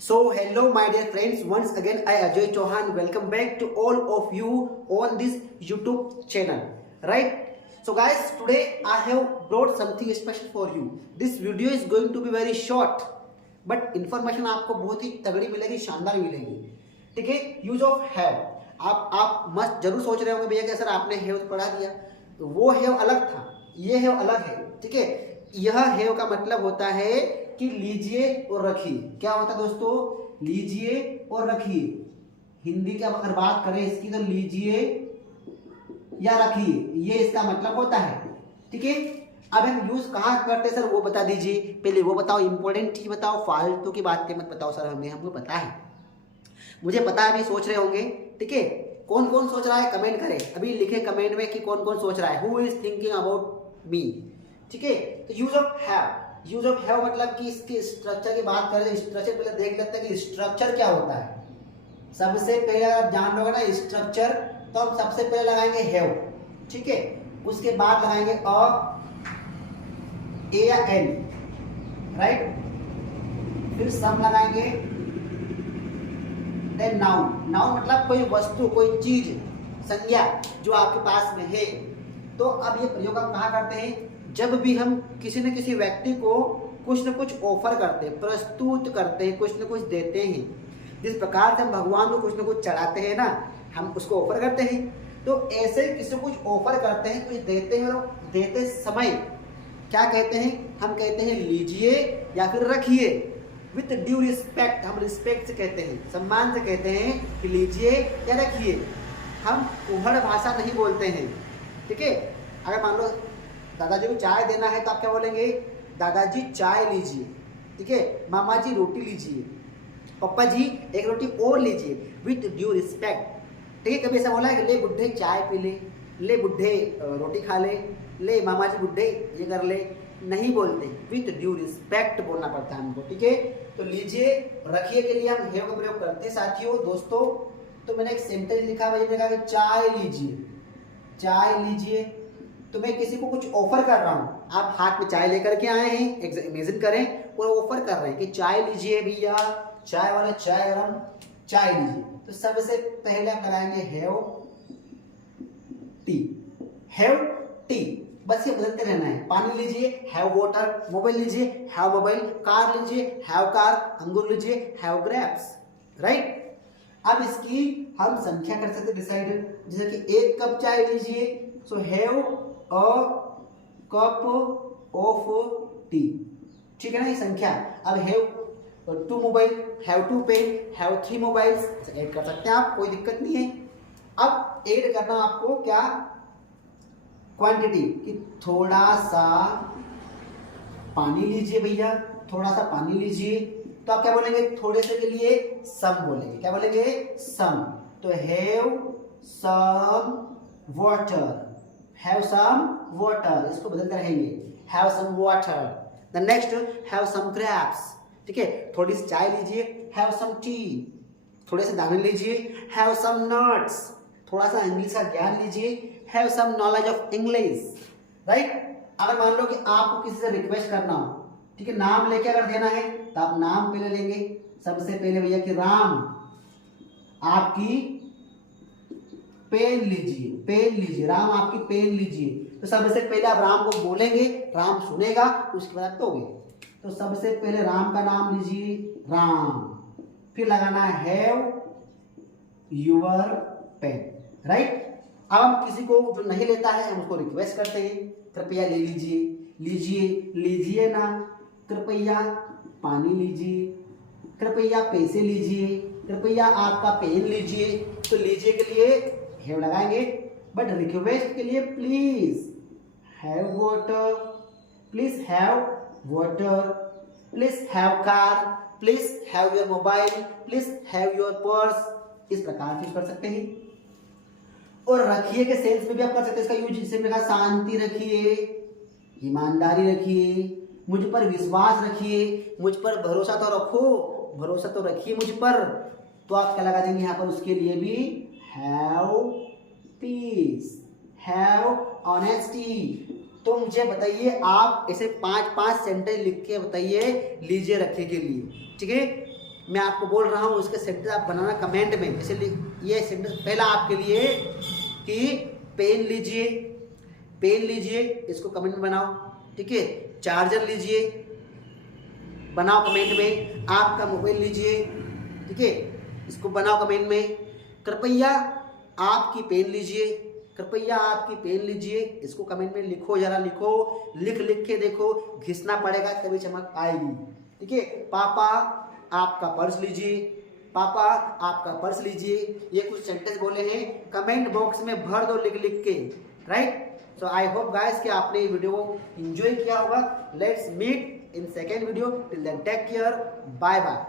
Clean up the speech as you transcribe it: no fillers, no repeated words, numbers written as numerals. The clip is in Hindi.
So hello my dear friends, once again I Ajay Chauhan welcome back to all of you on this YouTube channel, right? So guys, today I have brought something special for you. This video is going to be very short, but information आपको बहुत ही तगड़ी मिलेगी, शानदार मिलेगी, ठीक है? यूज ऑफ हैव, आप मस्त जरूर सोच रहे होंगे भैया कि सर आपने हैव पढ़ा दिया, तो वो हैव अलग था, ये हैव अलग है, ठीक है? यह हैव का मतलब होता है कि लीजिए और रखिए। क्या होता है दोस्तों? लीजिए और रखिए। हिंदी की अगर बात करें इसकी तो लीजिए या रखिए, ये इसका मतलब होता है, ठीक है? अब हम यूज कहाँ करते हैं सर वो बता दीजिए। पहले वो बताओ, इंपॉर्टेंट चीज बताओ, फालतू की बातें मत बताओ सर, हमको पता है, मुझे पता है, नहीं सोच रहे होंगे, ठीक है? कौन कौन सोच रहा है कमेंट करें, अभी लिखे कमेंट में कि कौन कौन सोच रहा है, who is thinking about me, ठीक है? तो use of have, use of have मतलब कि इसके स्ट्रक्चर की बात करें, स्ट्रक्चर पहले देख लेते हैं कि स्ट्रक्चर क्या होता है। सबसे पहले आप जान लोगे ना स्ट्रक्चर, तो हम सबसे पहले लगाएंगे हैव, ठीक है? उसके बाद लगाएंगे अ, ए या एन, राइट? फिर सम लगाएंगे, देन नाउन। नाउन मतलब कोई वस्तु, कोई चीज, संज्ञा जो आपके पास में है। तो अब ये प्रयोग हम कहाँ करते हैं? जब भी हम किसी न किसी व्यक्ति को कुछ न कुछ ऑफर करते हैं, प्रस्तुत करते हैं, कुछ न कुछ देते हैं। जिस प्रकार से हम भगवान को कुछ न कुछ चढ़ाते हैं ना, हम उसको ऑफर करते हैं, तो ऐसे किसी को कुछ ऑफर करते हैं, कुछ देते हैं, और देते समय क्या कहते हैं? हम कहते हैं लीजिए या फिर रखिए, विथ ड्यू रिस्पेक्ट। हम रिस्पेक्ट से कहते हैं, सम्मान से कहते हैं कि लीजिए या रखिए। हम उहड़ भाषा नहीं बोलते हैं, ठीक है? अगर मान लो दादाजी को चाय देना है तो आप क्या बोलेंगे? दादाजी चाय लीजिए, ठीक है? मामा जी रोटी लीजिए, पापा जी एक रोटी और लीजिए, विथ ड्यू रिस्पेक्ट, ठीक है? कभी ऐसा बोला है कि ले बुढ़े चाय पी ले बुढ़े रोटी खा ले मामा जी बुढ़े ये कर ले, नहीं बोलते, विथ ड्यू रिस्पेक्ट बोलना पड़ता है हमको, ठीक है? तो लीजिए रखिए के लिए हम हैव का प्रयोग करते हैं साथियों, दोस्तों। तो मैंने एक सेंटेंस लिखा हुआ, लिखा कि चाय लीजिए, चाय लीजिए। तो मैं किसी को कुछ ऑफर कर रहा हूँ, आप हाथ में चाय लेकर के आए हैं, इमेजिन करें, और ऑफर कर रहे हैं कि चाय लीजिए भैया, चाय वाला चाय गरम, चाय लीजिए। तो सबसे पहले हम लगाएंगे हैव टी, हैव टी, बस ये बदलते रहना है। पानी लीजिए, हैव वाटर, मोबाइल लीजिए, हैव मोबाइल, कार लीजिए, हैव कार, अंगूर लीजिए, हैव ग्रेप्स, राइट? अब इसकी हम संख्या कर सकते डिसाइड, जैसे कि एक कप चाय लीजिए, so have a cup of tea, ठीक है ना, ये संख्या। अब have two mobile, have two pen, have 3 mobiles, add कर सकते हैं आप, कोई दिक्कत नहीं है। अब ऐड करना आपको क्या? क्वांटिटी, कि थोड़ा सा पानी लीजिए भैया, थोड़ा सा पानी लीजिए। तो आप क्या बोलेंगे? थोड़े से के लिए सम बोलेंगे, क्या बोलेंगे? सम। तो have some water, have some water, इसको बदलते रहेंगे, have some water. The next have some grapes, ठीक है? थोड़ी सी चाय लीजिए, हैव सम टी, थोड़े से दाने लीजिए, हैव सम नट्स, थोड़ा सा इंग्लिश का ज्ञान लीजिए, have some knowledge of English, right? अगर मान लो कि आपको किसी से रिक्वेस्ट करना हो, ठीक है, नाम लेके अगर देना है तो आप नाम पहले लेंगे, सबसे पहले भैया कि राम, आपकी पेन लीजिए, पेन लीजिए, राम आपकी पेन लीजिए। तो सबसे पहले आप राम को बोलेंगे, राम सुनेगा, उसके बाद दोगे। तो सबसे पहले राम का नाम लीजिए, राम, फिर लगाना है हैव योर पेन, राइट? अब हम किसी को जो नहीं लेता है हम उसको रिक्वेस्ट करते हैं, कृपया ले लीजिए, लीजिए, लीजिए ना, कृपया पानी लीजिए, कृपया पैसे लीजिए, कृपया आपका पेन लीजिए। तो लीजिए के लिए हैव लगाएंगे, बट रिक्वेस्ट के लिए please have water, please have water, please have car, please have your mobile, please have your purse, इस प्रकार से कर सकते हैं। और रखिए के सेंस में भी आप कर सकते हैं इसका यूज, जिससे मैंने कहा शांति रखिए, ईमानदारी रखिए, मुझ पर विश्वास रखिए, मुझ पर भरोसा तो रखो, भरोसा तो रखिए मुझ पर। तो आप क्या लगा देंगे यहाँ पर? उसके लिए भी हैव पीस, हैव ऑनेस्टी। तो मुझे बताइए, आप ऐसे 5-5 सेंटेंस लिख के बताइए लीजिए रखिए के लिए, ठीक है? मैं आपको बोल रहा हूँ उसके सेंटेंस आप बनाना कमेंट में। जैसे ये सेंटेंस पहला आपके लिए कि पेन लीजिए, पेन लीजिए, इसको कमेंट में बनाओ, ठीक है। चार्जर लीजिए, बनाओ कमेंट में। आपका मोबाइल लीजिए, ठीक है, इसको बनाओ कमेंट में। कृपया आपकी पेन लीजिए, कृपया आपकी पेन लीजिए, इसको कमेंट में लिखो, जरा लिखो, लिख के देखो, घिसना पड़ेगा तभी चमक आएगी, ठीक है। पापा आपका पर्स लीजिए, पापा आपका पर्स लीजिए, ये कुछ सेंटेंस बोले हैं, कमेंट बॉक्स में भर दो लिख के, right. So I hope guys कि आपने ये वीडियो एंजॉय किया होगा। Let's meet in second video, till then take care, bye bye.